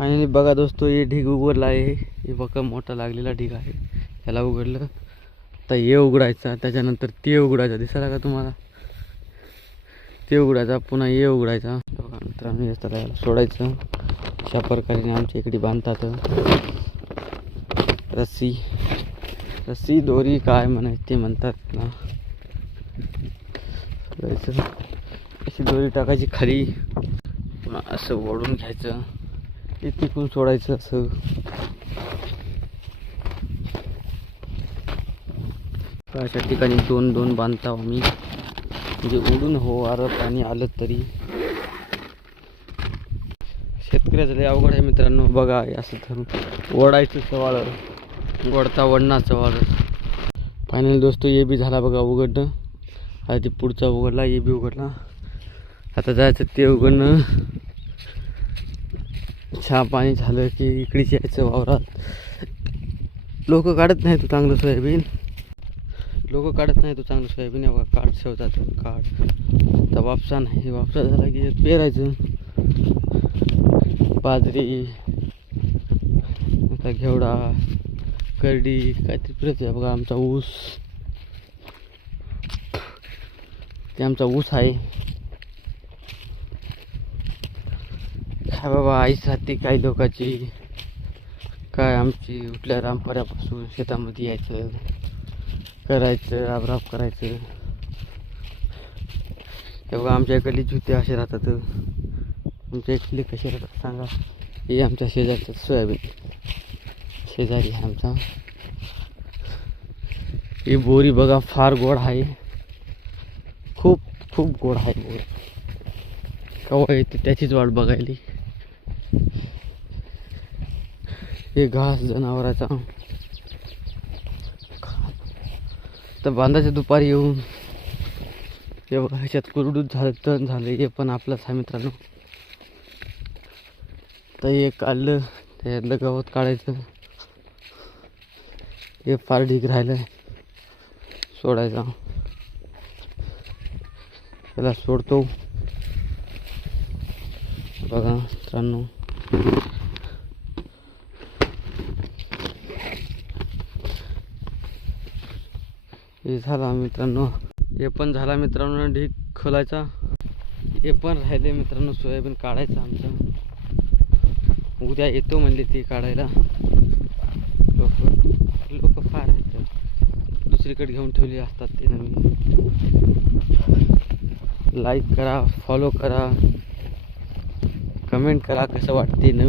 Finally बघा दोस्तो, हे ढीग उघडला आहे. हे बघा मोठा लागलेला ढीग आहे. ह्याला उघडलं तर हे उघडायचा, त्याच्यानंतर ते उघडायचं. दिसायला का तुम्हाला? ते उघडायचा, पुन्हा हे उघडायचा. बघा मित्रांनो, याला सोडायचं. अशा प्रकारे आमच्या इकडे बांधतात. रस्सी रस्सी दोरी काय म्हणायचं ते म्हणतात ना. अशी दोरी टाकायची खाली, पुन्हा असं ओढून घ्यायचं. ते तिकून सोडायचं. असं अशा ठिकाणी दोन दोन बांधता आम्ही, म्हणजे उडून हो आर पाणी आलं तरी. शेतकऱ्याचं लय अवघड आहे मित्रांनो. बघा असं धरून ओढायचं सवाल, ओढता ओढणार सवाल. फायनली दोस्तो, हे बी झाला बघा उघडणं. आता ते पुढचा उघडला, हे बी उघडला. आता जायचं ते उघडणं. चहा पाणी झालं की इकडेच यायचं वावरात. लोक काढत नाही तो चांगलं सोयाबीन. लोक काढत नाही तो चांगलं सोयाबीन. बघा काढ ठेवतात. काढ तर वापसा नाही. वापसा झाला की पेरायचं. बाजरी, आता घेवडा, करडी काहीतरी पेरतोय. बघा आमचा ऊस, ते आमचा ऊस आहे. काय बाबा आईच राहते काही लोकांची. काय आमची उठल्या रामपर्यापासून शेतामध्ये यायचं, करायचं, राबराब करायचं. तेव्हा आमच्या इकडली जुते असे राहतात. आमच्या इकडले कसे राहतात सांगा. हे आमच्या शेजारचं सोयाबीन, शेजारी आहे आमचा. ही बोरी बघा फार गोड आहे. खूप खूप गोड आहे बोर. केव्हा येते त्याचीच वाट बघायली. हे घास जनावराचा. तर बांधाच्या दुपारी येऊन हे बघा ह्याच्यात कुरडूच झालं, तण झालं. हे पण आपलंच आहे मित्रांनो. तर हे काढलं, त्यातलं गवत काढायचं. हे फार ढीग राहिलं, सोडायचा. त्याला सोडतो बघा मित्रांनो. हे झाला मित्रांनो. हे पण झाला मित्रांनो ढीग खोलायचा. हे पण राहिले मित्रांनो सोयाबीन काढायचं आमचं. उद्या येतो म्हणले ते काढायला. लोक फार आहेत, दुसरीकडे घेऊन ठेवले असतात ते नवीन. लाईक करा, फॉलो करा, कमेंट करा कसं वाटते नवीन.